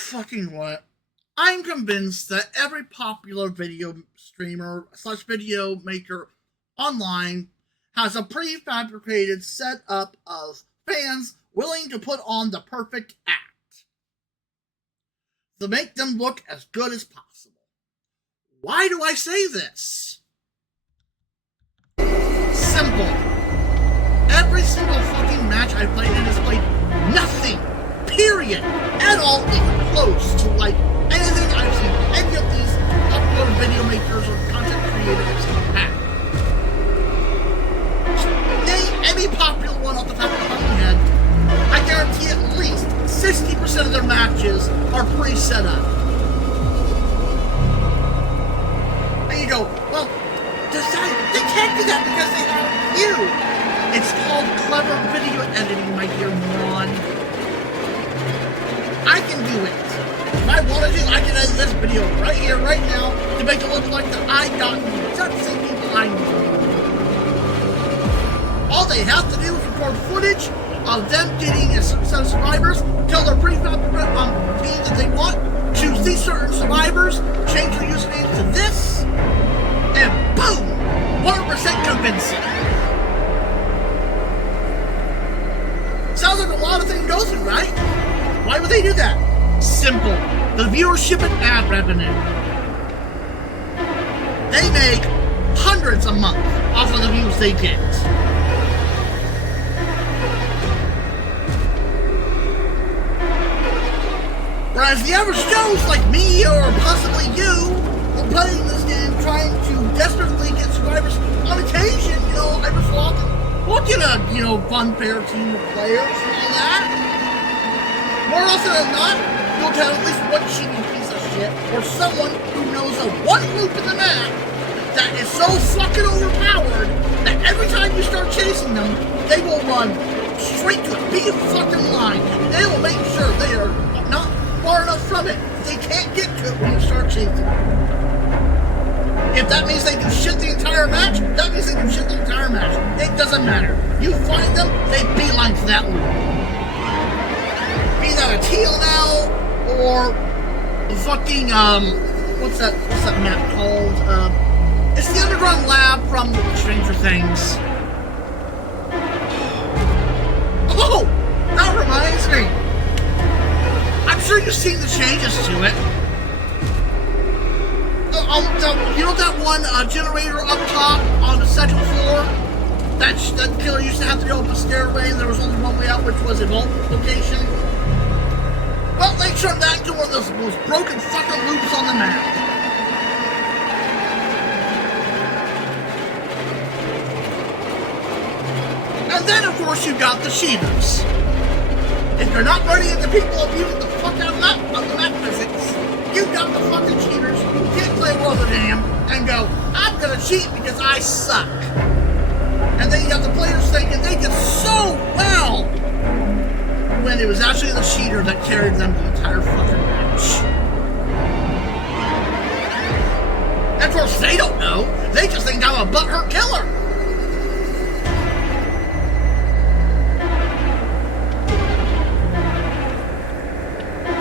fucking what? I'm convinced that every popular video streamer slash video maker online has a prefabricated setup of fans willing to put on the perfect act to make them look as good as possible. Why do I say this? Simple. Every single fucking match I've played in has played nothing, period, at all, even close to like anything I've seen any of these popular video makers or content creators have. Name any popular one off the top of my head, I guarantee at least 60% of their matches are pre-set up. And you go, well, they can't do that because they have you. It's called clever video editing, my dear moron. I can do it. If I want to do, I can edit this video right here, right now, to make it look like that I got the exact same people I know. All they have to do is record footage of them getting a certain set of survivors, tell their prefab team that they want, choose these certain survivors, change their username to this, and boom! 100% convincing. Sounds like a lot of things go through, right? Why would they do that? Simple. The viewership and ad revenue. They make hundreds a month off of the views they get. Whereas the average Joes like me or possibly you are playing this game trying to desperately get survivors on occasion, every so often. We'll get a, fun fair team of players and all that. More often than not, you'll have at least one cheating piece of shit or someone who knows of one loop in the map that is so fucking overpowered that every time you start chasing them, they will run straight to a big fucking line and they will make sure they are not far enough from it. They can't get to it when you start chasing them. If that means they do shit the entire match, that means they do shit the entire match. It doesn't matter. You find them, they beeline to that loop. Be that a teal now, or fucking, what's that map called? It's the underground lab from Stranger Things. Oh! That reminds me. I'm sure you've seen the changes to it. That one generator up top on the second floor? That killer used to have to go up a stairway and there was only one way out, which was a vault location. Well, they turned that into one of those most broken fucking loops on the map. And then, of course, you got the cheaters. If you're not running into people abusing the fuck out of the map physics, you got the fucking cheaters who can't play Rotterdam and go, I'm gonna cheat because I suck. And then you got the players thinking they did so well when it was actually the cheater that carried them the entire fucking match. And of course they don't know. They just think I'm a butthurt killer.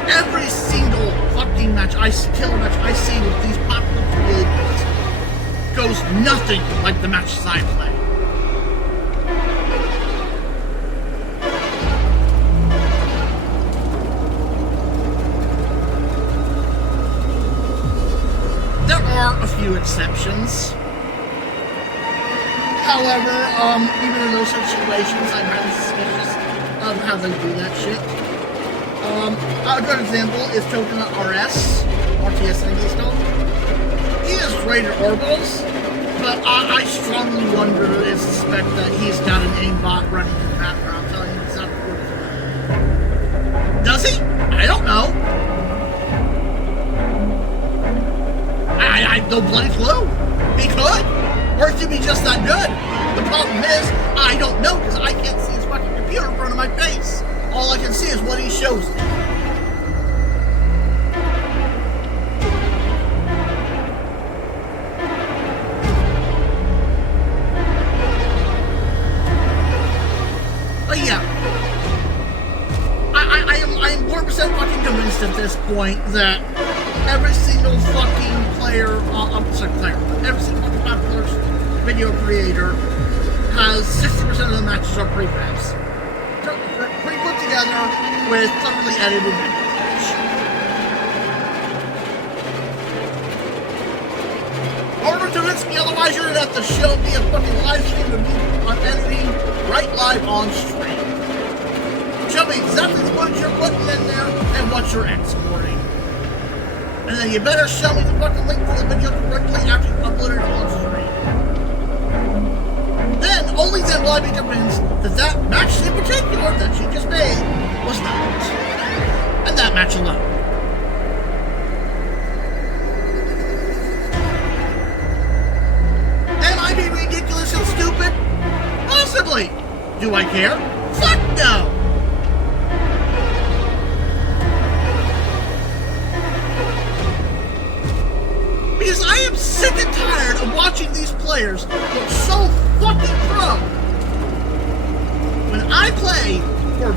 Every single fucking killer match I see with these popular creators goes nothing like the matches I play. There are a few exceptions. However, even in those situations, I'm highly suspicious of how they do that shit. A good example is Coconut RS, RTS Angelston. He is great at orbitals, but I strongly wonder and suspect that he's got an aimbot running in the background telling him exactly what he's doing. Does he? I don't know. I have no bloody clue. He could. Or it could be just that good. The problem is, I don't know because I can't see his fucking computer in front of my face. All I can see is what he shows me. But yeah, I am 100% fucking convinced convinced at this point that every single fucking player, every single fucking popular video creator has 60% of the matches are pre-fabs. Pre-put together with thoroughly edited videos. Or to convince me otherwise, you're gonna have to show me a fucking live stream of me on editing right live on stream. Show me exactly what you're putting in there and what you're exporting. And then you better show me the fucking link to the video directly after you upload it on stream. Then, only then will I be convinced that that match in particular that she just made was not. And that match alone. Am I being ridiculous and stupid? Possibly. Do I care? Fuck no! Because I am sick and tired of watching these players look so fucking pro when I play for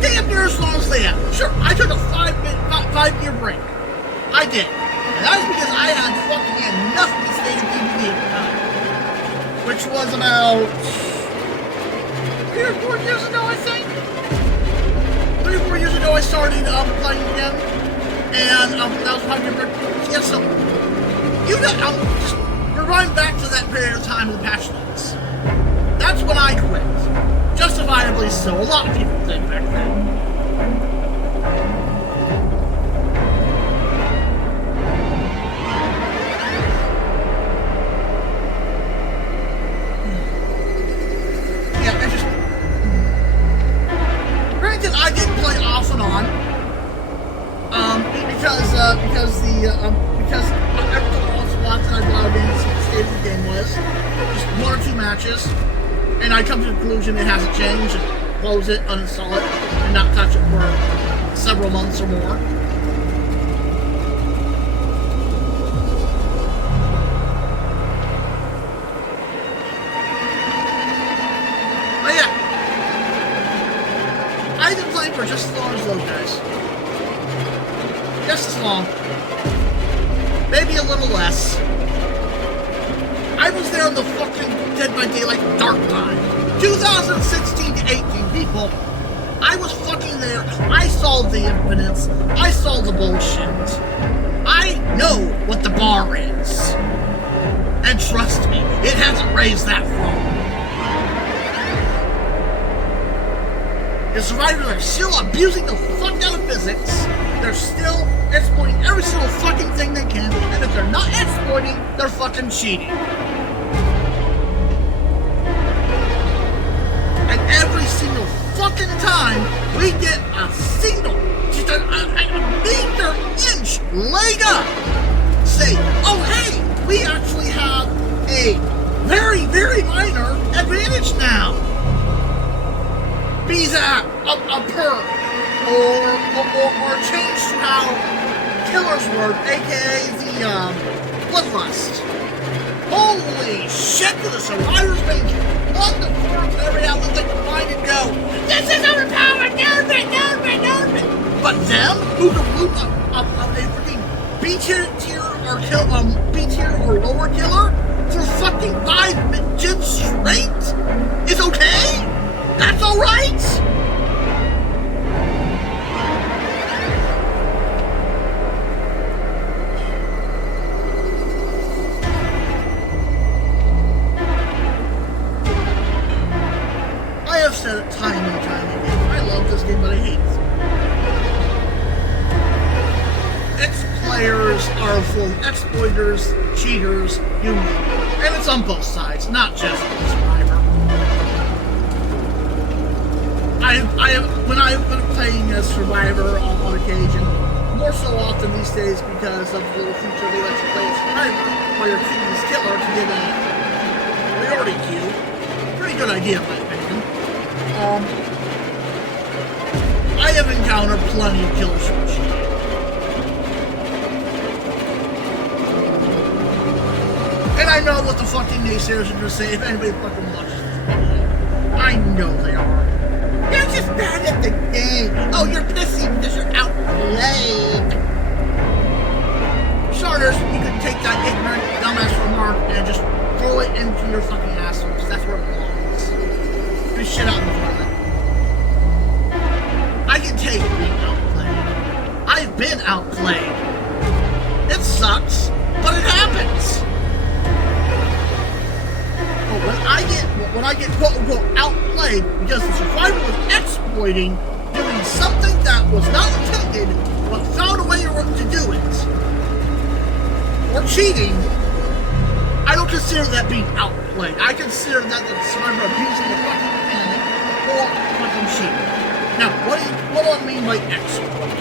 damn near as long as they have. Sure, I took a 5-year break. I did. And that was because I had fucking enough to stay in DVD at the time. Which was about 3 or 4 years ago, I think. 3 or 4 years ago I started playing again. And that was 5 year break. Yeah, so you know, just rewind back to that period of time of the patch notes. That's when I quit. Justifiably so. A lot of people think back then. Yeah, I just... Granted, I did play off and on. Because everything else that I logged in to see what the state of the game was. Just 1 or 2 matches. And I come to the conclusion it hasn't changed, and close it, uninstall it, and not touch it for several months or more. But yeah, I've been playing for just as long as those guys. Just as long. Maybe a little less. I was there in the fucking Dead by Daylight dark time. 2016 to 18, people. I was fucking there. I saw the infinites. I saw the bullshit. I know what the bar is. And trust me, it hasn't raised that far. The survivors are still abusing the fuck out of physics. They're still exploiting every single fucking thing they can. And if they're not exploiting, they're fucking cheating. And every single fucking time we get a single, just a meter inch leg up, say, oh hey, we actually have a very, very minor advantage now. Be that a perk, or change to how killers work, aka the bloodlust. Holy shit, to the survivors being on the floor to every outlet they can find and go, this is overpowered, nerve it. But them, who can loot a freaking B tier or B tier or lower killer for fucking 5 gens straight is okay? That's alright? I have said it time and time again. I love this game, but I hate it. Its players are full of exploiters, cheaters, you name it. And it's on both sides, not just the Survivor. When I've been playing as Survivor on occasion, more so often these days because of the little feature they let you play as Survivor, where you're shooting this killer to get a priority queue. Pretty good idea, in my opinion. I have encountered plenty of killers from cheating. And I know what the fucking naysayers are going to say if anybody fucking watches this video. I know they are. You're just bad at the game. Oh, you're pissy because you're outplayed. okay being outplayed. I've been outplayed. It sucks, but it happens. But when I get quote unquote outplayed because the survivor was exploiting, doing something that was not intended, but found a way to do it, or cheating, I don't consider that being outplayed. I consider that the survivor abusing the fucking mechanic or fucking cheating. Now, what do I mean by exploit?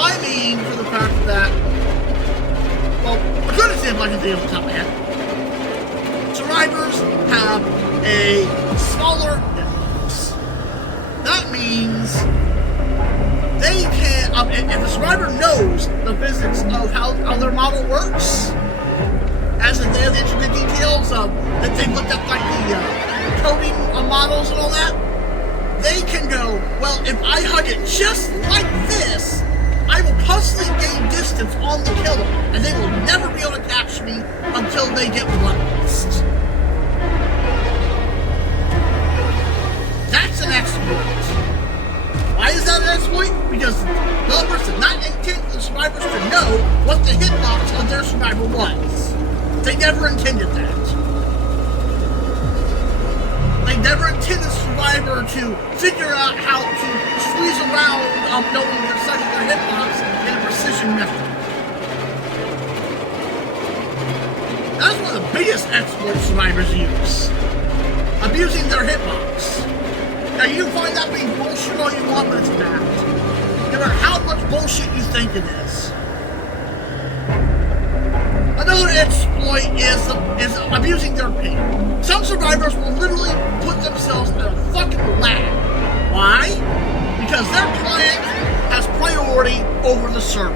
I mean for the fact that, well, a good example I can think of off the top of my head. Survivors have a smaller hitbox. That means they can, if the survivor knows the physics of how their model works, as in they have the intricate details that they've looked up, like the coding models and all that, they can go, well, if I hug it just like this, I will constantly gain distance on the killer, and they will never be able to catch me until they get bloodlust. That's an exploit. Why is that an exploit? Because the developers did not intend the survivors to know what the hitbox of their survivor was. They never intended that. They never intended the survivor to figure out how to squeeze around knowing the size of their hitbox in a precision method. That's one of the biggest exploits survivors use. Abusing their hitbox. Now you can find that being bullshit all you want, but it's bad. No matter how much bullshit you think it is. Another exploit is abusing their ping. Some survivors will literally put themselves in a fucking lag. Why? Because their client has priority over the server.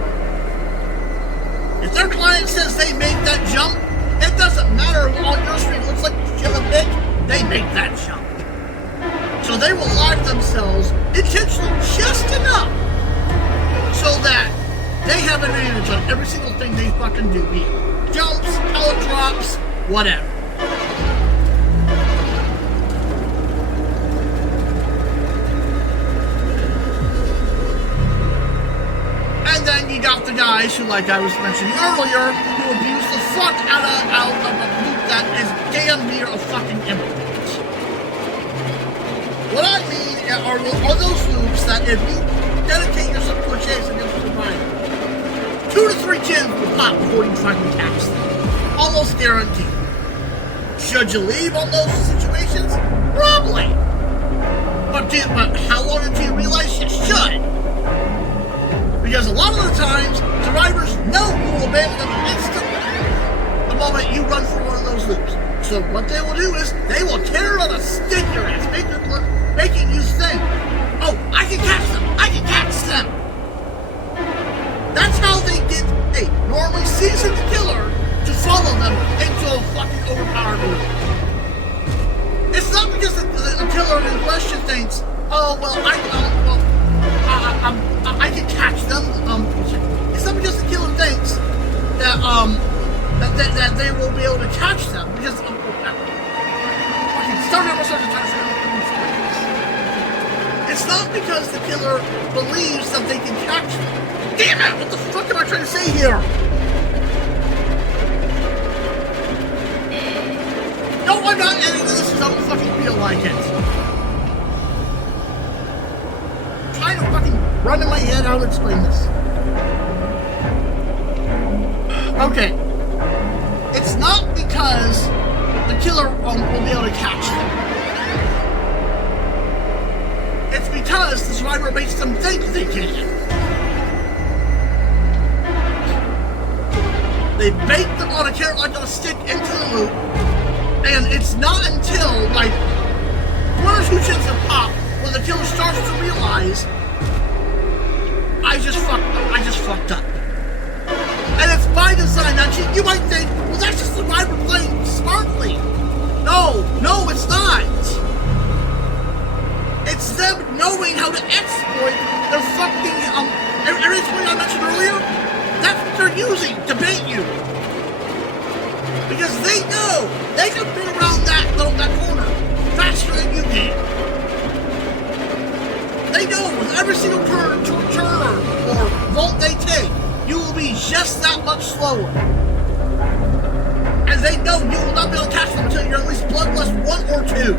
If their client says they make that jump, it doesn't matter if on your screen it looks like Jillabit, they make that jump. So they will lag themselves intentionally just enough so that they have an advantage on every single thing they fucking do. Be it jumps, pellet drops, whatever. And then you got the guys who, like I was mentioning earlier, who abuse the fuck out of a loop that is damn near a fucking implement. What I mean are those loops that if you dedicate yourself to a chase against a survivor, 2 to 3 gens will pop before you fucking catch them. Almost guaranteed. Should you leave on those situations? Probably. But how long until you realize you should? Because a lot of the times, survivors know you will abandon them instantly the moment you run for one of those loops. So what they will do is, they will tear on a stick your ass, making you think, oh, I can catch them! I can catch them! That's how they get a normally seasoned killer to follow them into a fucking overpowered loop. It's not because the killer in question thinks, oh, well, I can catch them. It's not because the killer thinks that they will be able to catch them. Because it's not because the killer believes that they can catch them. Damn it! What the fuck am I trying to say here? No, I'm not editing this because I don't fucking feel like it. I'm trying to fucking run in my head how to explain this. Okay. It's not because the killer will be able to catch them. It's because the survivor makes them think they can. They bait them on a carrot like on a stick into the loop, and it's not until like 1 or 2 gens have popped when the killer starts to realize, I just fucked up. And it's by design. Now you might think, well, that's just the survivor playing smartly. No, it's not. It's them knowing how to exploit their fucking every exploit I mentioned earlier. That's what they're using to bait you. Because they know they can fit around that corner faster than you can. They know with every single turn or vault they take, you will be just that much slower. And they know you will not be able to catch them until you're at least Bloodlust 1 or 2.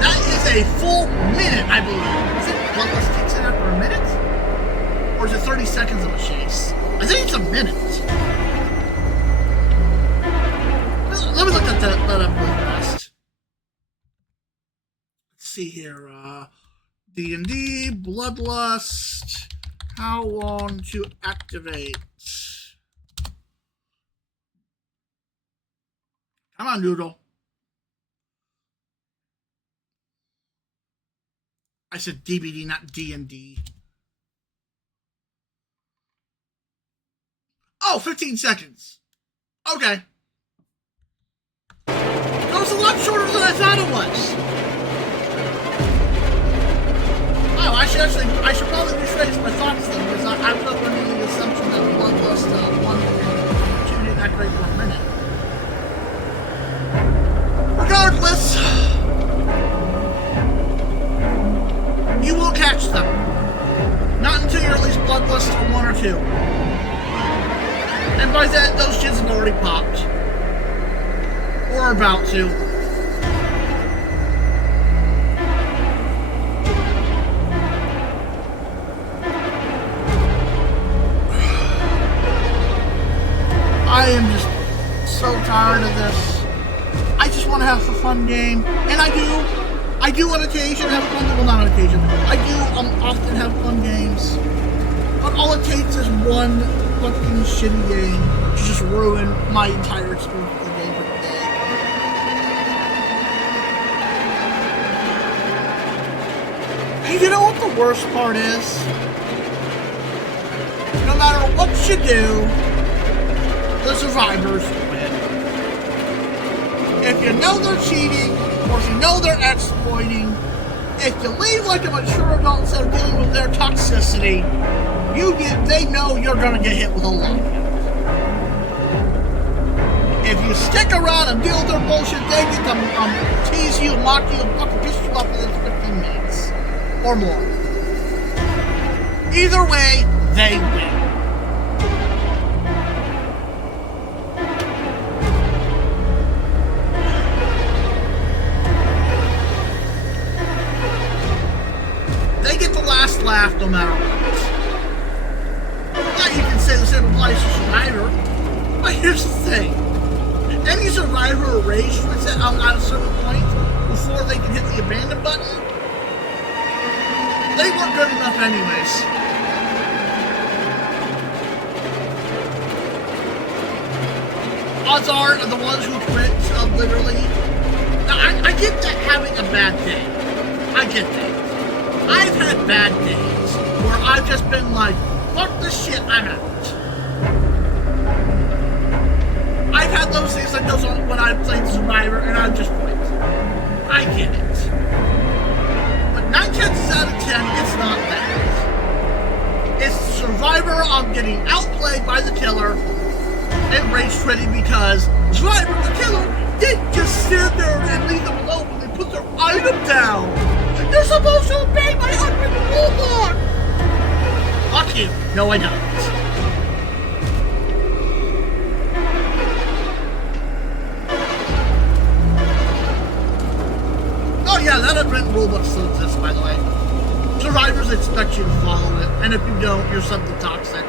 That is a full minute, I believe. Is it Bloodlust takes it after a minute? Or is it 30 seconds of a chase? I think it's a minute. Let me look at that up really fast. Let's see here. D&D, Bloodlust, how long to activate? Come on, Noodle. I said DBD, not D&D. Oh, 15 seconds. Okay. That was a lot shorter than I thought it was. Oh, I should probably rephrase my thoughts then, because I was under the assumption that Bloodlust 1 and 2 didn't activate for a minute. Regardless, you will catch them. Not until you're at least Bloodlust 1 or 2. And by then, those kids have already popped. Or are about to. I am just so tired of this. I just want to have a fun game. And I do on occasion have fun, well not on occasion, I do often have fun games. But all it takes is one fucking shitty game to just ruin my entire experience with the game for the day. And you know what the worst part is? No matter what you do, the survivors win. If you know they're cheating, or if you know they're exploiting, if you leave like a mature adult instead of dealing with their toxicity, they know you're gonna get hit with a lockout. If you stick around and deal with their bullshit, they get to tease you, mock you, and fucking piss you off within 15 minutes. Or more. Either way, they win. They get the last laugh no matter what. Now you can say the same applies to Survivor, but here's the thing. Any Survivor rage quits at a certain point before they can hit the abandon button, they weren't good enough anyways. Odds are the ones who quit literally. Now, I get that having a bad day. I get that. I've had bad days where I've just been like, fuck this shit, I'm out. I've had those things like those when I played Survivor and I've just quit. I get it. But 9 chances out of 10, it's not that. It's Survivor, I'm getting outplayed by the killer and rage quitting because Survivor, the killer, didn't just stand there and leave them alone when they put their item down. You're supposed to obey my unwritten rule book! Fuck you. No, I don't. Oh yeah, that unwritten rule book still exists, by the way. Survivors expect you to follow it, and if you don't, you're something toxic.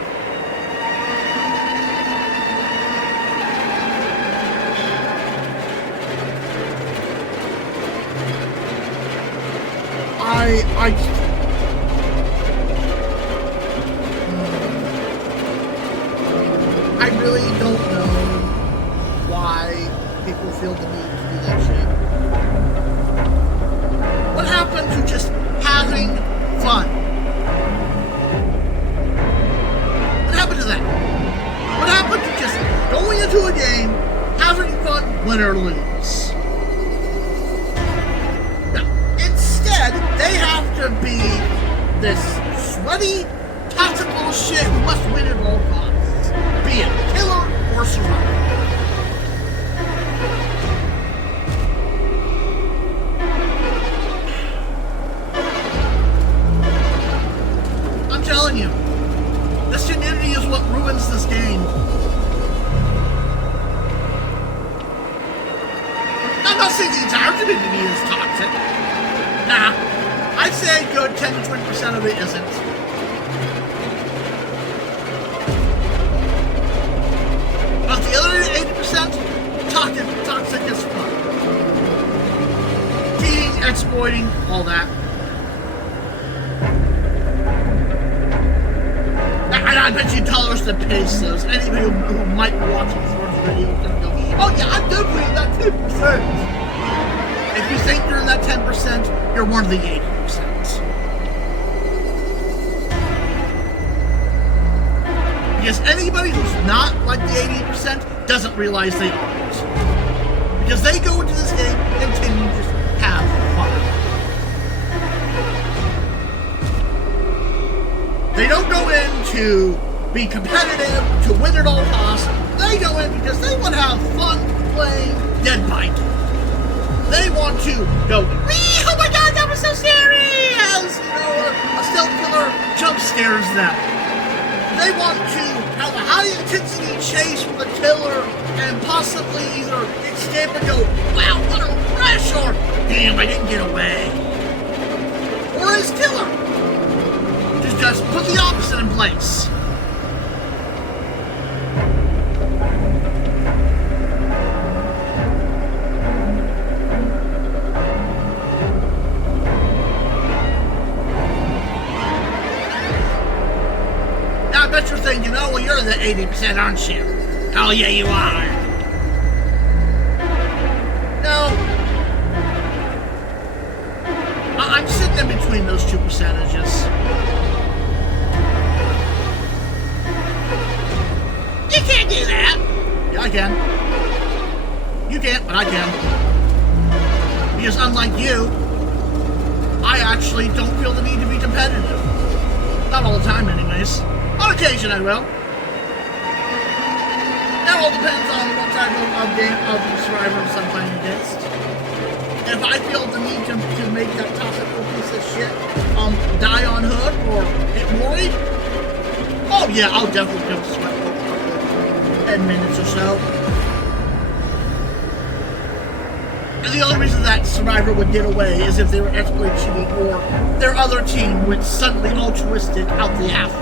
I really don't know why people feel the need to do that shit. What happened to just having fun? What happened to that? What happened to just going into a game, having fun, win or lose? No. Instead, they have to be I'd say a good 10 to 20% of it isn't. But the other 80%, toxic as fuck. Cheating, exploiting, all that. And I bet you dollars to pesos. Anybody who might be watching this video is gonna go, oh yeah, I'm definitely in that 10%. If you think you're in that 10%, you're one of the 80%. Because anybody who's not like the 80% doesn't realize they aren't. Because they go into this game intending to just have fun. They don't go in to be competitive, to win at all costs. They go in because they want to have fun playing Dead by Daylight. They want to go, oh my god, that was so scary! As, you know, a stealth killer jump scares them. They want to have a high intensity chase with a killer and possibly either escape and go, wow, what a rush, or damn, I didn't get away. Or as killer. Just put the opposite in place. Now I bet you're thinking, oh, well, you're the 80%, aren't you? Oh, yeah, you are. No. I'm sitting in between those two percentages. You can't do that. Yeah, I can. You can't, but I can. Because unlike you, I actually don't feel the need to be competitive. Not all the time, anyways. On occasion, I will. That all depends on what type of game of Survivor I'm playing against. If I feel the need to make that toxic piece of shit die on hook or hit Mori, oh yeah, I'll definitely go sweat. 10 minutes or so. And the only reason that Survivor would get away is if they were exploit cheating or their other team went suddenly altruistic out the ass.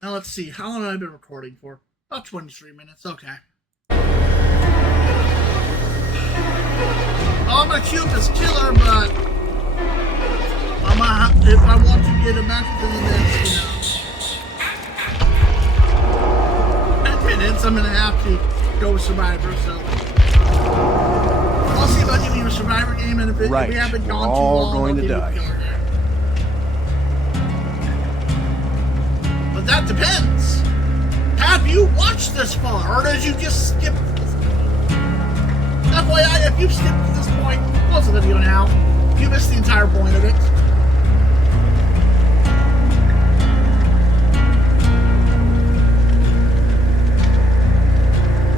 Now let's see, how long have I been recording for? About 23 minutes, okay. Oh, I'm gonna queue this killer, but if I want to get a match within the next, 10 minutes, I'm gonna have to go with Survivor, so I'll see about giving you a Survivor game, and if we haven't gone too long, going to die. But that depends. Have you watched this far, or did you just skip this point? FYI, if you've skipped to this point, close the video now. You missed the entire point of it.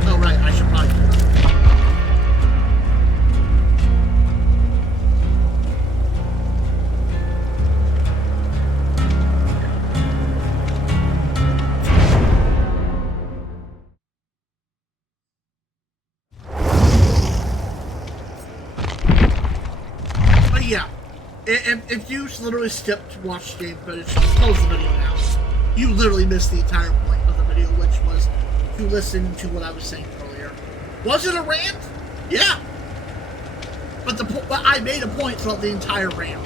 Oh, right, I should probably do that. Yeah, if you literally skipped to watch game footage, close the video now. You literally missed the entire point of the video, which was to listen to what I was saying earlier. Was it a rant? Yeah. But I made a point throughout the entire rant.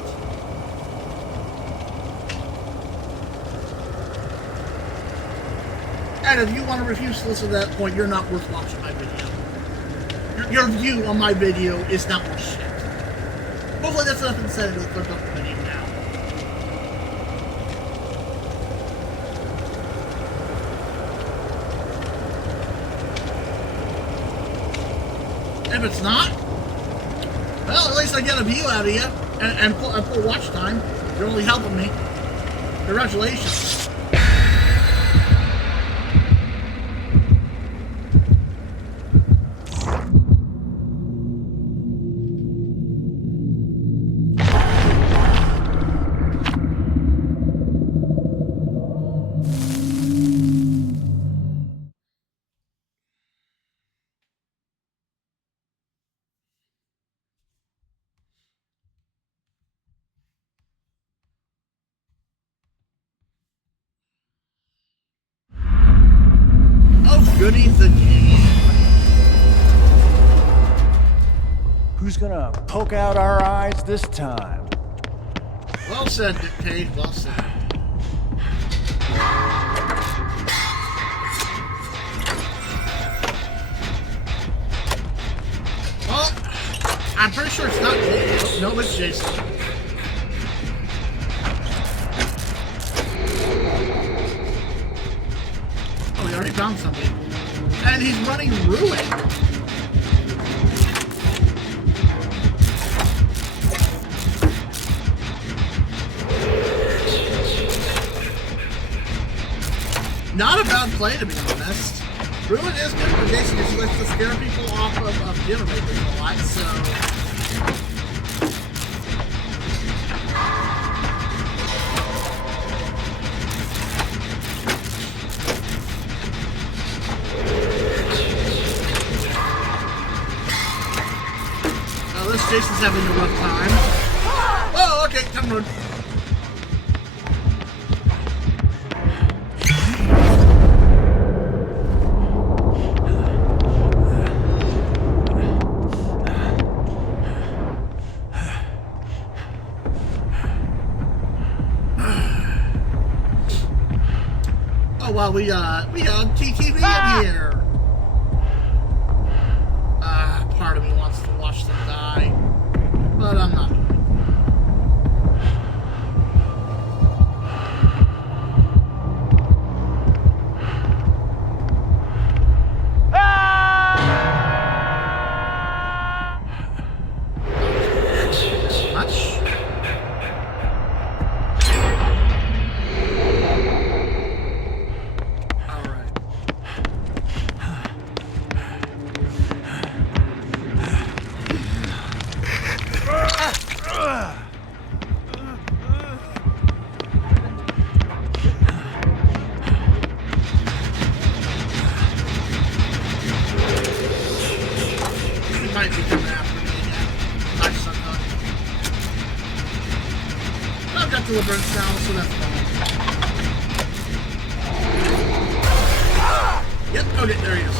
And if you want to refuse to listen to that point, you're not worth watching my video. Your view on my video is not worth shit. Hopefully that's enough incentive to click up the video now. If it's not, well, at least I get a view out of you and full watch time. You're really helping me. Congratulations. Rudy the G. Who's gonna poke out our eyes this time? Well said, Dictate. Well said. Well, I'm pretty sure it's not Jason. No, it's Jason. Oh, we already found somebody. And he's running Ruin. Not a bad play, to be honest. Ruin is good for Jason because he likes to scare people off of dinner makers a lot, so... Oh, this Jason's having a rough time. Oh, okay, come on. Well, we have TTV in here. Part of me wants to watch them die, but I'm not going to. Much. Might be coming after me again. I suck up. I've got deliverance now, so that's fine. Yep, okay, there he is.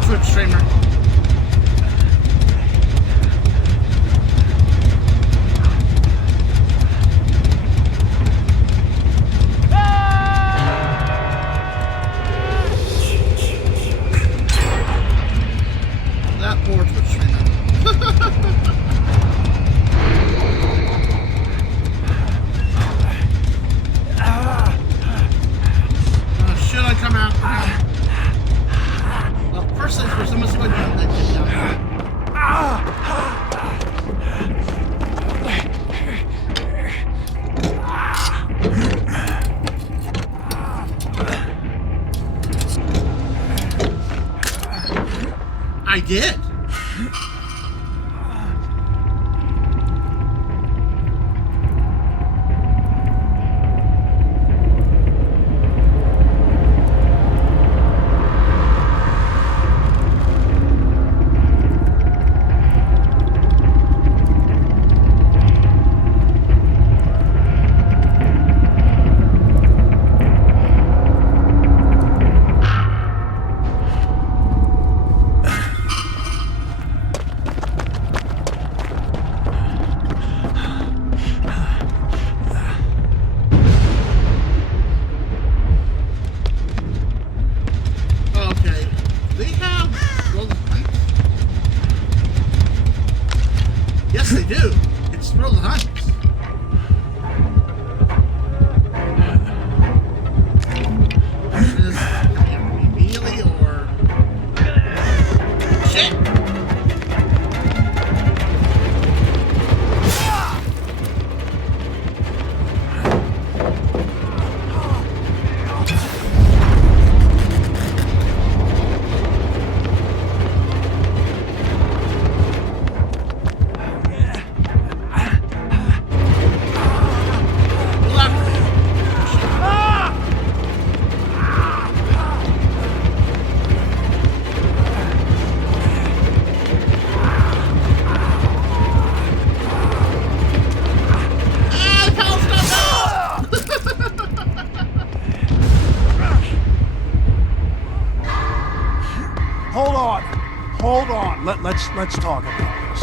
Twitch streamer. That poor Twitch streamer. Should I come out now? First things first, I must go down that kid down. I did. let's talk about this.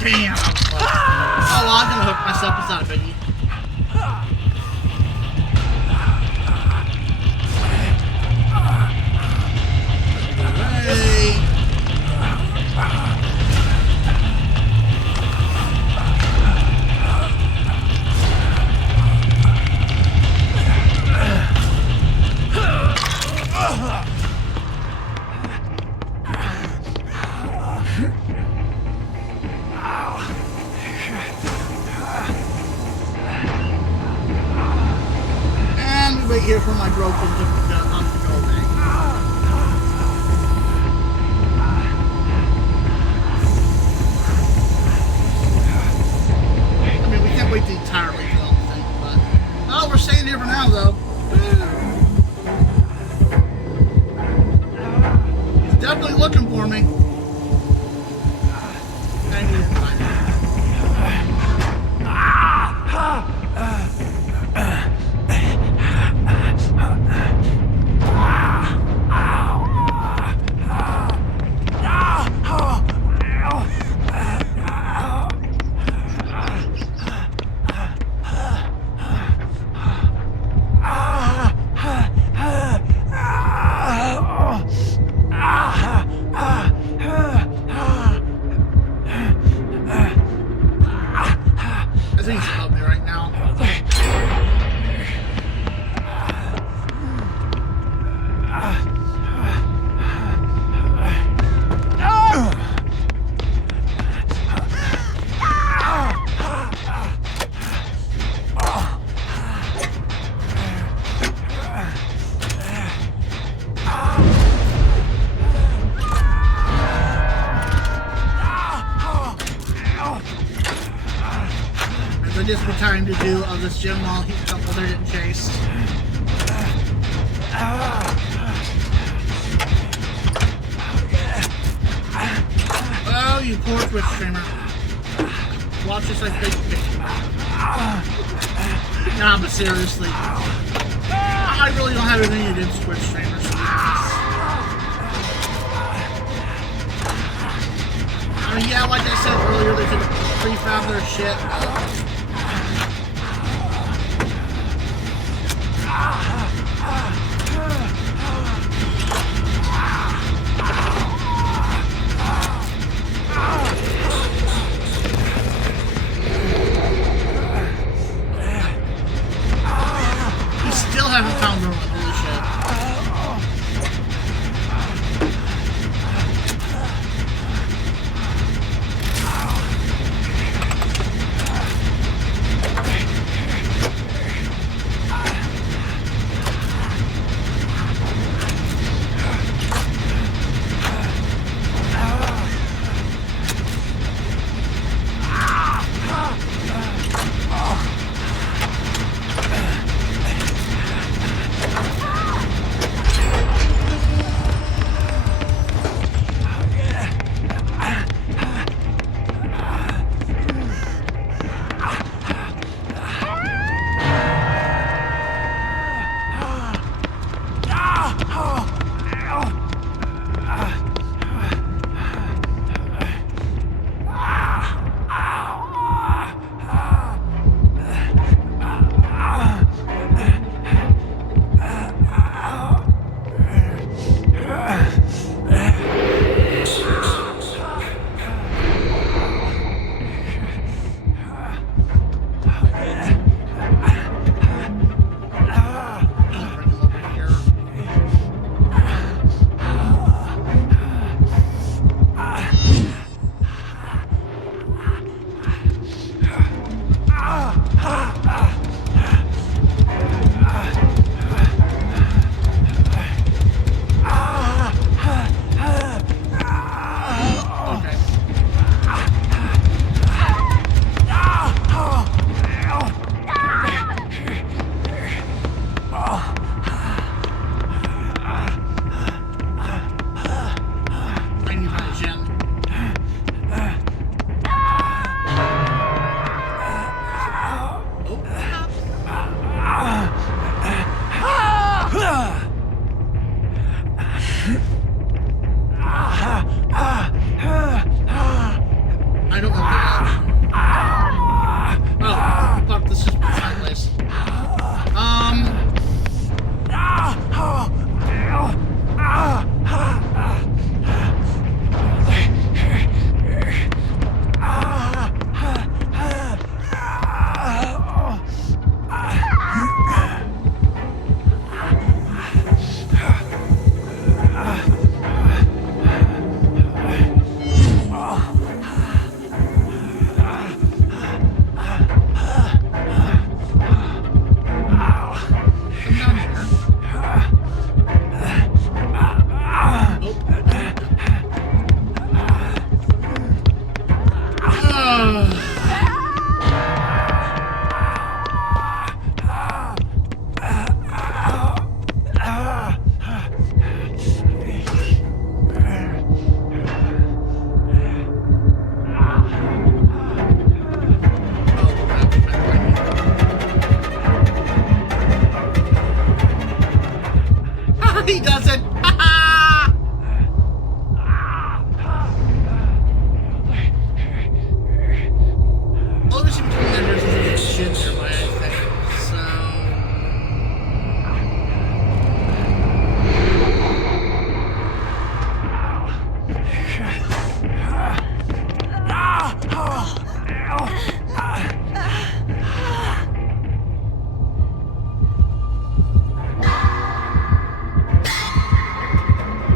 Damn, I was close. Oh, well, I'm gonna hook myself. It's not a biggie. Hey. And we wait here for my broken on to go away. I mean, we can't wait the entire region, I don't think, but... Oh, we're staying here for now, though. He's definitely looking for me. And he didn't find me. I think he's above me right now. I just retiring to do of this gym while they're getting chased. Oh, you poor Twitch streamer. Watch this like big picture. Nah, but seriously. I really don't have anything against Twitch streamers. I mean, yeah, like I said earlier, they could prefab their shit. We still haven't found Rowan, holy shit. I don't know that. Oh, fuck, this just went sideways. He doesn't! All of us between them, there's a shit nearby, I think. So.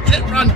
Shit, run!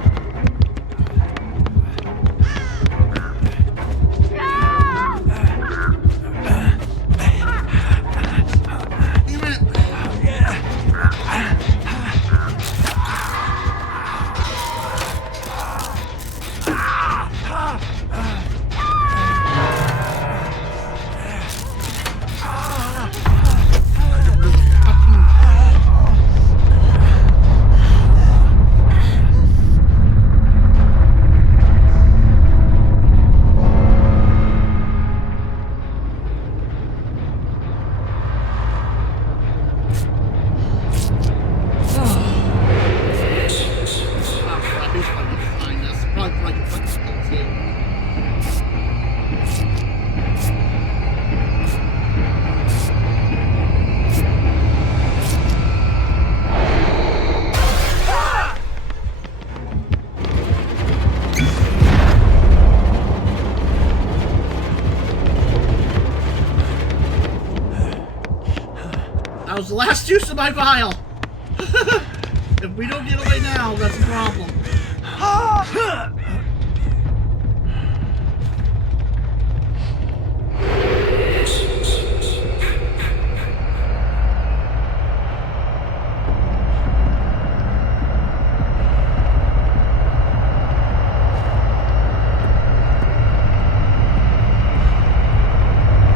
That was the last use of my vial. If we don't get away now, that's a problem.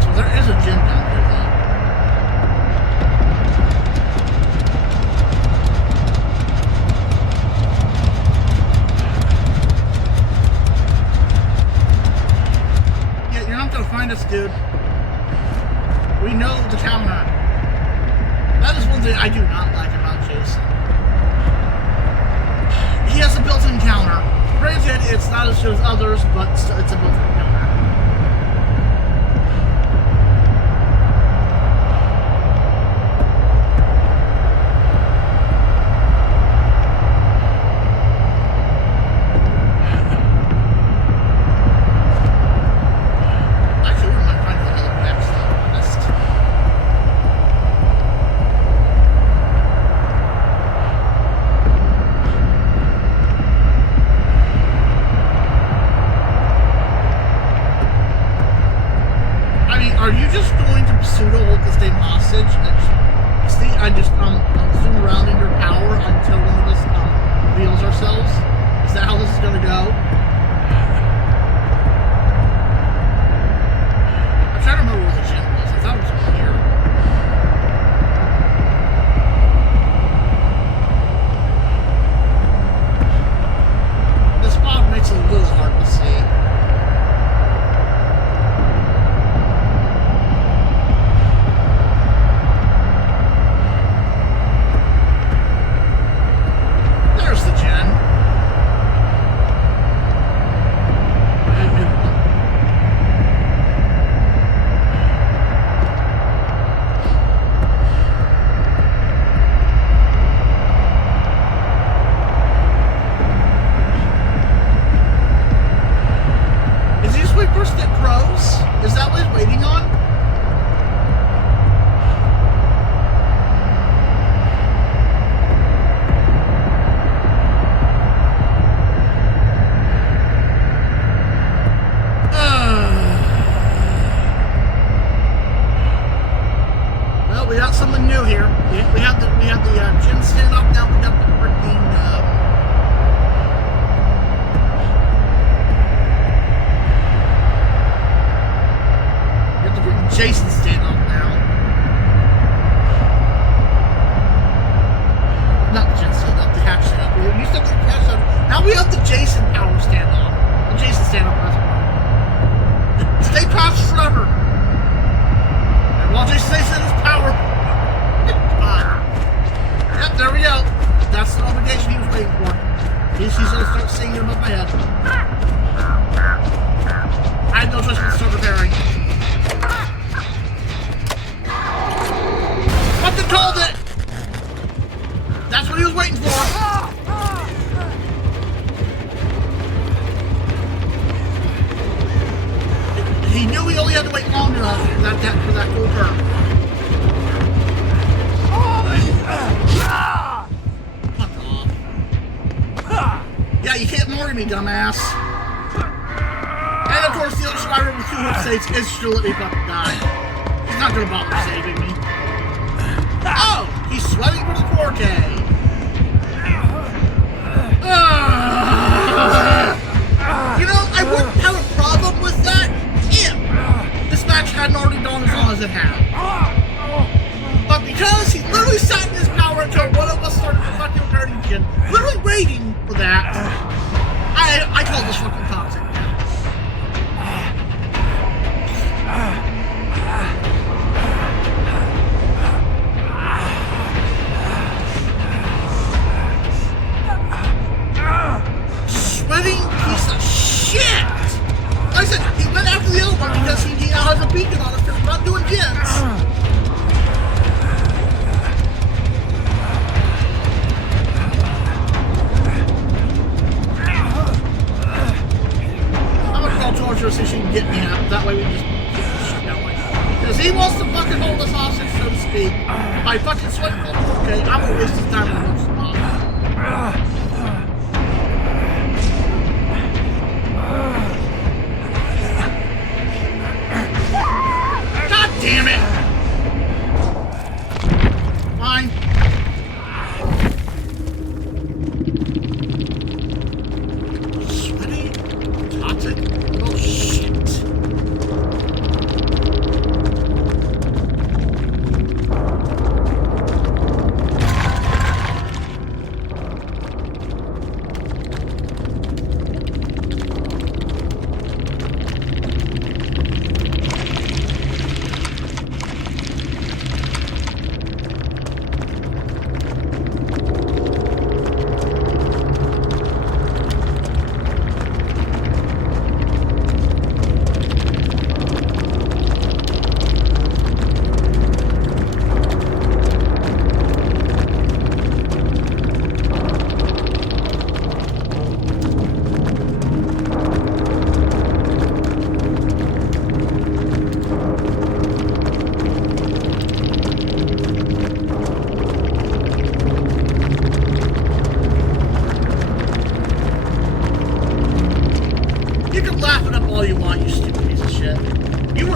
So there is a gym down there, though. Find us, dude. We know the counter. That is one thing I do not like about Jason. He has a built-in counter. Granted, it's not as good as others, but it's a built-in counter. Are you just going to pseudo hold this thing hostage? See, I'm zoom around in your power until one of us reveals ourselves. Is that how this is going to go? I'm trying to remember where the gym was. I thought it was over here. This fog makes it a little hard to see. There's the gen. suppose? Is that what he's waiting on? Well, we got something new here. We have the gym standoff now. We got the freaking Jason standoff now. Not the Jen standoff, the Hatch standoff. We used to have the Hatch standoff. Now we have the Jason power standoff. The Jason standoff as well. Stay pops forever. And while Jason stays in his power. Yep, there we go. That's the obligation he was waiting for. He's gonna start seeing him up my head. I had no choice but to start repairing. Fucking called it! That's what he was waiting for. He knew he only had to wait long enough for that to occur. Fuck off. Yeah, you can't ignore me, dumbass. And of course, the other survivor with 2 hit saves is still let me fucking die. He's not gonna bother saving me. Oh! He's sweating for the 4K! You know, I wouldn't have a problem with that if this match hadn't already gone as long as it had. But because he literally sat in his power until one of us started fucking repairing again, literally waiting for that, I call this fucking toxic. Sweating piece of shit! Like I said, he went after the other one because he now has a beacon on us because we're not doing gens. I'm gonna call Georgia so she can get me out. That way we can just keep this shit going. Because he wants to fucking hold us hostage, so to speak. By fucking sweating for the 4K, I'm gonna waste his time as much as possible. Damn it! Fine. Sweaty, toxic little shit.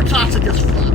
Toxic as fuck.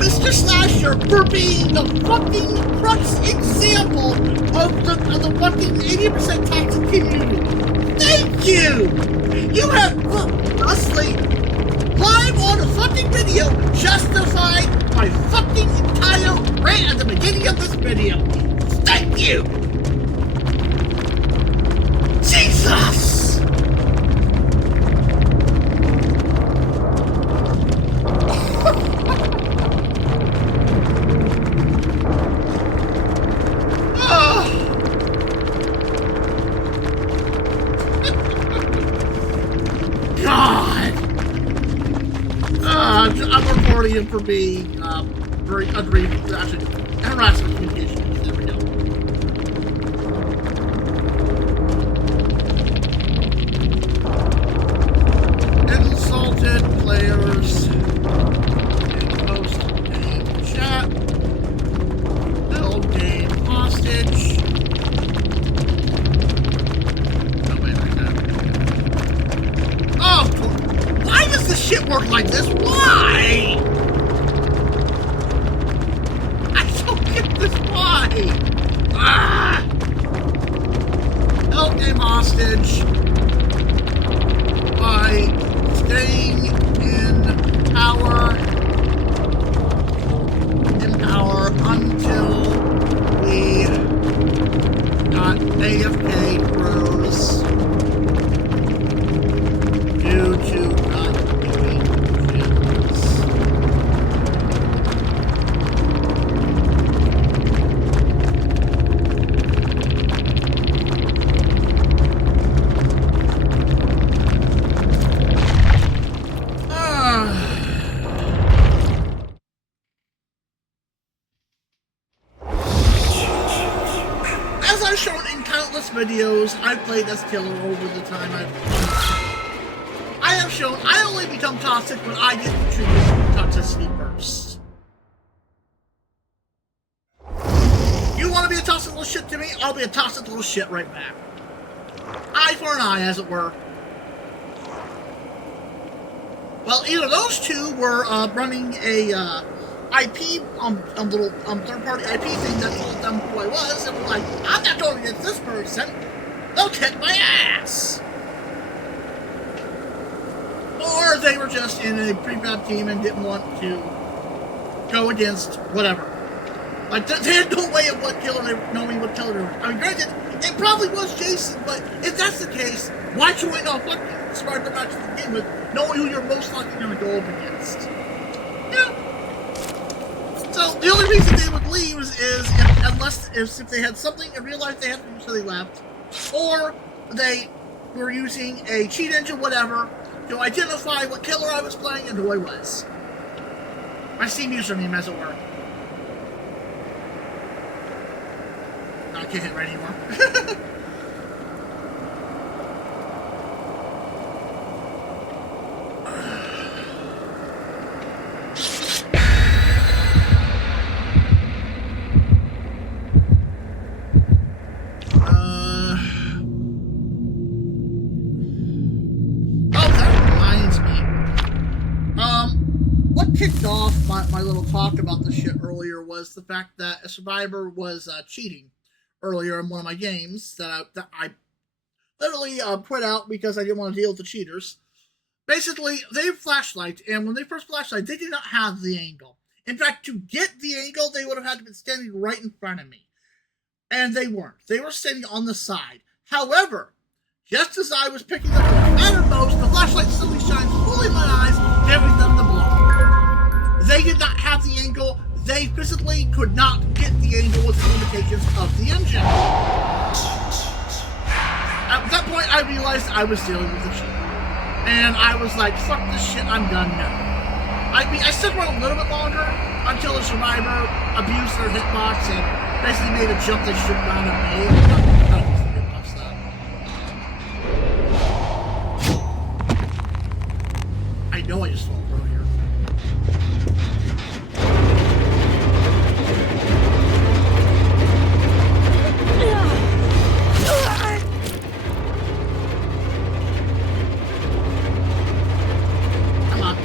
Mr. Slasher, for being the fucking crux example of the fucking 80% toxic community. Thank you! You have thusly live on a fucking video justified my fucking entire rant at the beginning of this video. Thank you! Jesus! I'm reporting him for being very aggrieved, actually, harassment communication. There we go. Insulted players in post-game chat. Held game hostage. No, wait, like that. Oh, why does this shit work like this? Why? I don't get this. Why? Ah! Held game hostage by staying in power until we got AFK froze due to not doing things. As I've shown in countless videos I've played as killer over the time I have shown I only become toxic when I get treated with toxicity first. You want to be a toxic little shit to me? I'll be a toxic little shit right back. Eye for an eye, as it were. Well, either those two were running a IP little third-party IP thing that told them who I was, and were like, I'm not going against this person. They'll kick my ass. Or they were just in a pretty bad team and didn't want to go against whatever. Like, they had no way of knowing what killer they were. I mean, granted, it probably was Jason, but if that's the case, why join a fucking Survivor match to begin with, knowing who you're most likely going to go up against? Yeah. So, the only reason they would leave is if they had something in real life they had to do, so they left. Or they were using a cheat engine, whatever, to identify what killer I was playing and who I was. My Steam username, as it were. I can't hit right anymore. Kicked off my little talk about this shit earlier was the fact that a survivor was cheating earlier in one of my games that I literally put out because I didn't want to deal with the cheaters. Basically, they flashlight, and when they first flashlight, they did not have the angle. In fact, to get the angle, they would have had to be standing right in front of me. And they weren't. They were standing on the side. However, just as I was picking up the outermost, the flashlight suddenly shines fully in my eyes, giving them the blow. They did not have the angle. They physically could not get the angle with the limitations of the engine. At that point, I realized I was dealing with a cheat. And I was like, fuck this shit, I'm done now. I mean, I stuck around a little bit longer until the survivor abused their hitbox and basically made a jump they shouldn't have made. I know I just fell through here. Come on.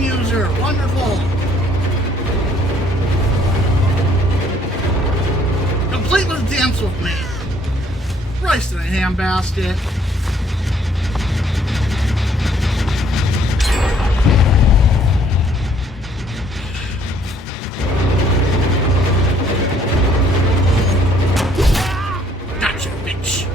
phone user. Wonderful. Complete with dance with me. Rice in a ham basket. Gotcha, bitch.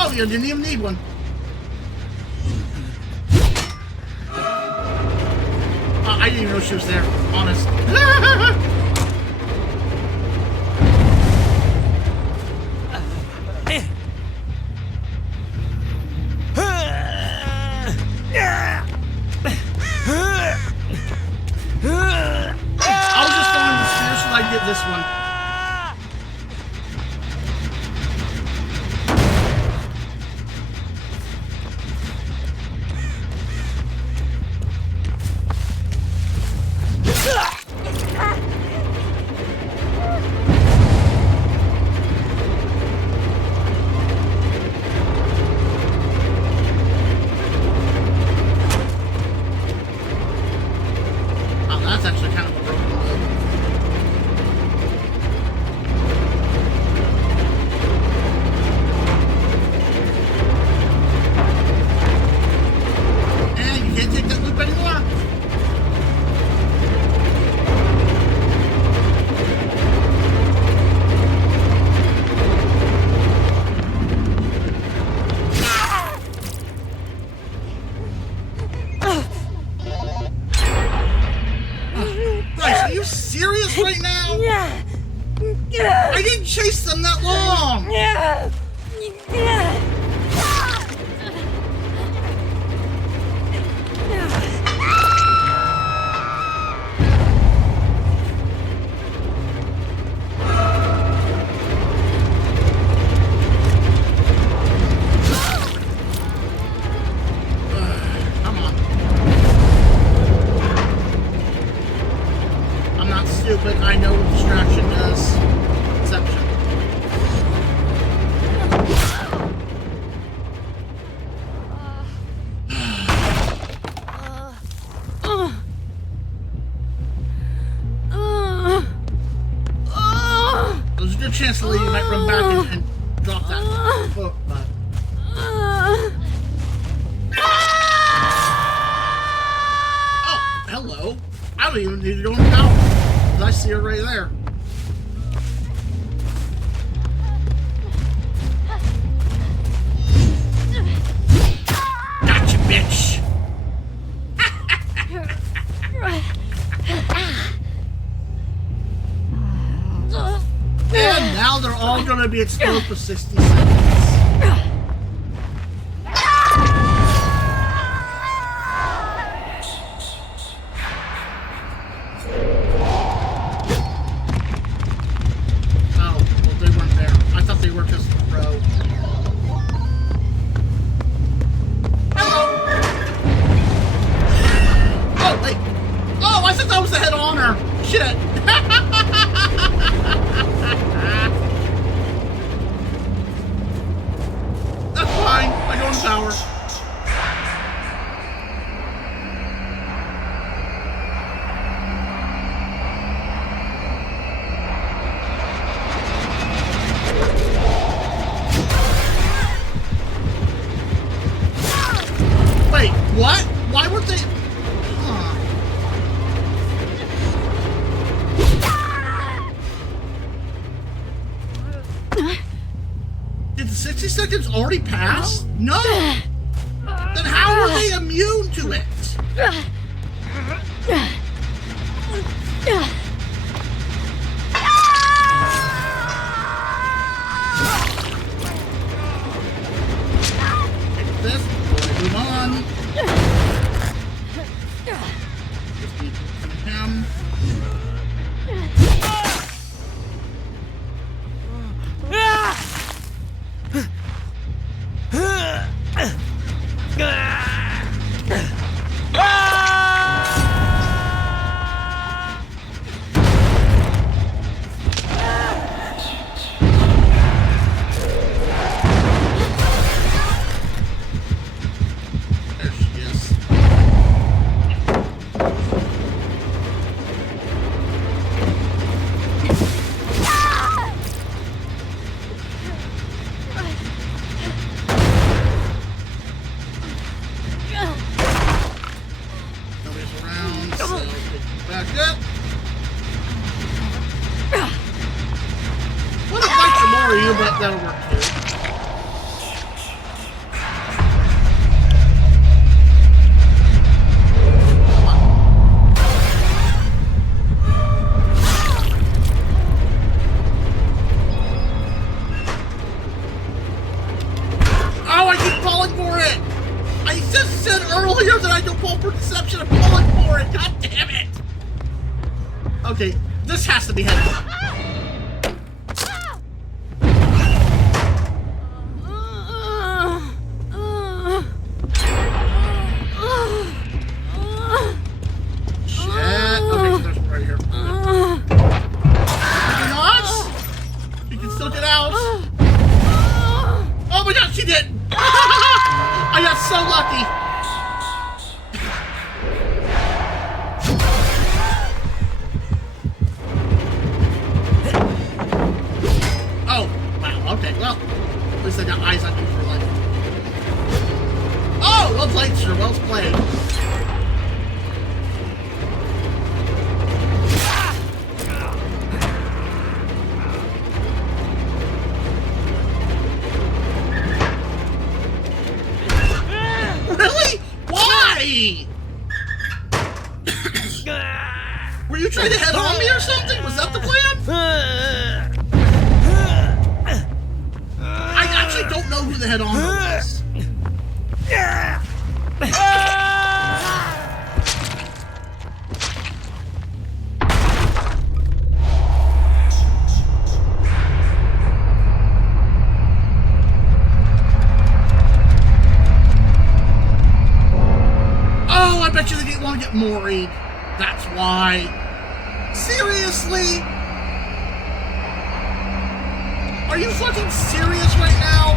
Oh, you didn't even need one. I didn't even know she was there, honest. I was just throwing the spear so I get this one. That's actually kind of a broken load. And you can't take that loop anymore. Are you serious right now? Yeah. I didn't chase them that long. Yeah. Come on. I'm not stupid. I know what distraction does. Exception. There's a good chance the lady might run back and drop that foot, but... Oh, hello. I don't even need to go in the tower. 'Cause I see her right there. Gotcha, bitch. And now they're all gonna be exposed for 60 seconds. Oh, well, they weren't there. I thought they were because of the row. Oh, wait. Oh, I thought that was the head on her. Shit. That's fine. I go in the tower. Wait, what? Why weren't they... Huh. Did the 60 seconds already pass? No! Then how are they immune to it? Take this, move on. Just need him. you, but that'll work too. Oh, I keep falling for it! I just said earlier that I don't fall for deception. I'm falling for it. God damn it! Okay, this has to be headed. Were you trying to head on me or something? Was that the plan? I actually don't know who the head on was. Oh, I bet you they didn't want to get Maury. That's why. Seriously? Are you fucking serious right now?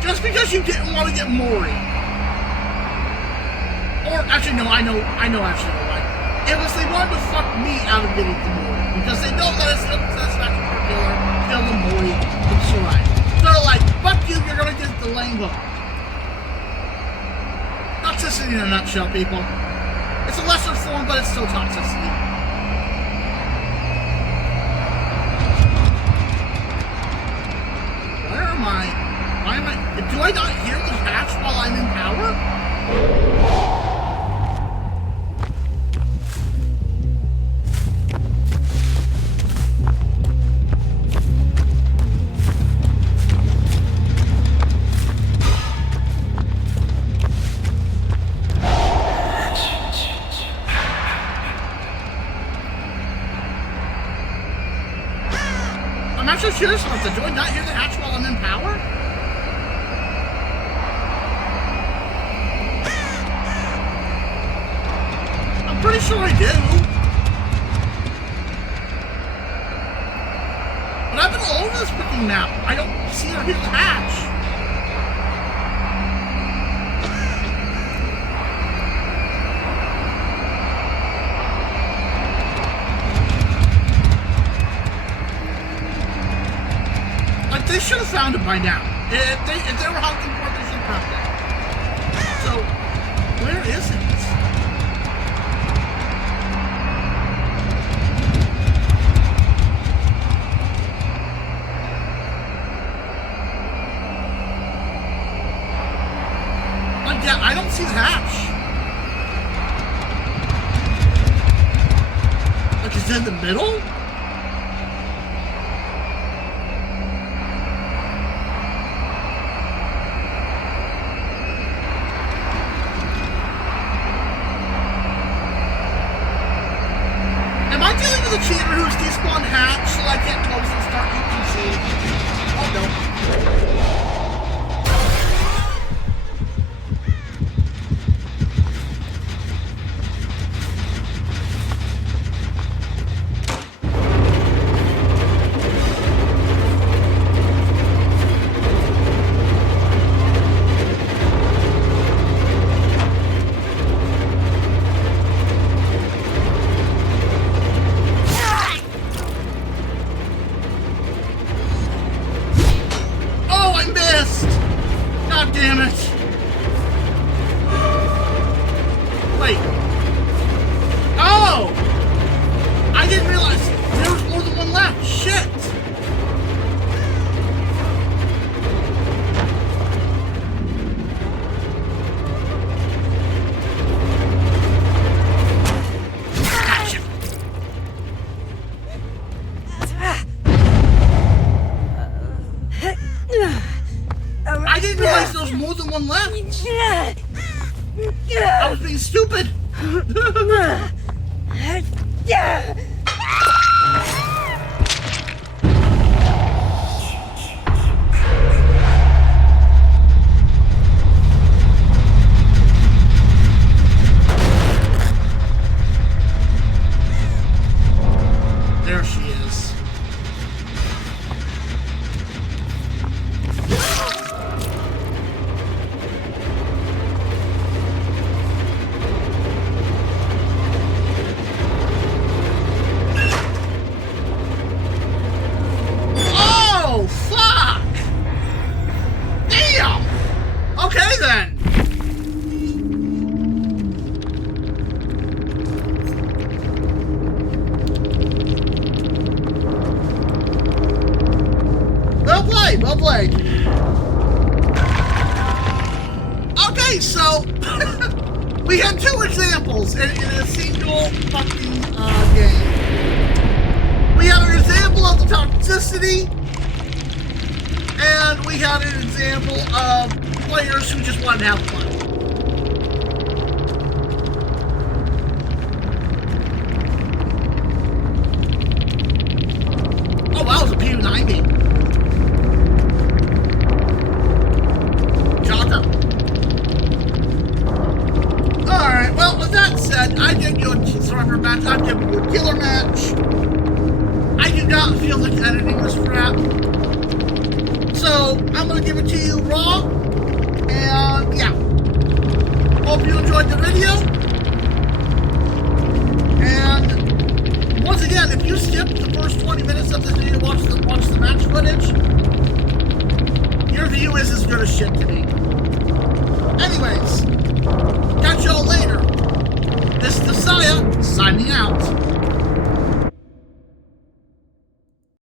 Just because you didn't want to get Maury. Or, actually, no, I know actually why. It was they wanted to fuck me out of getting the Maury. Because they know that it's not satisfaction for a killer, kill the Maury, from Shirai. They're like, fuck you, you're gonna get the Lambo. Toxicity in a nutshell, people. It's a lesser form, but it's still toxicity. Where am I? Why am I? Do I not hear the hatch while I'm in power? I'm so curious about that. Do I not hear the hatch while I'm in power? I'm pretty sure I do. But I've been all over this freaking map. I don't see or hear the hatch. They should have found it by now. If they were hunting for it, they should have found it. So, where is it? Like, yeah, I don't see the hatch. Like, is it in the middle? The cheater who's despawned hatch so I can't close and start UPC. Oh no. someone left. I was being stupid. There she is. Oh, fuck! Damn! Okay then. Well played, well played. Okay, so we had two examples in a single fucking game. We had an example of the toxicity, and we had an example of players who just wanted to have fun. Oh, wow, it was a PU-90. Alright, well, with that said, I give you a survivor match. I'm giving you a killer match. I do not feel like editing this crap. So, I'm going to give it to you raw. And, yeah. Hope you enjoyed the video. And, once again, if you skipped the first 20 minutes of this video to watch the match footage, your view is as good as shit to me. Anyways, catch y'all later. This is Desaya, signing out.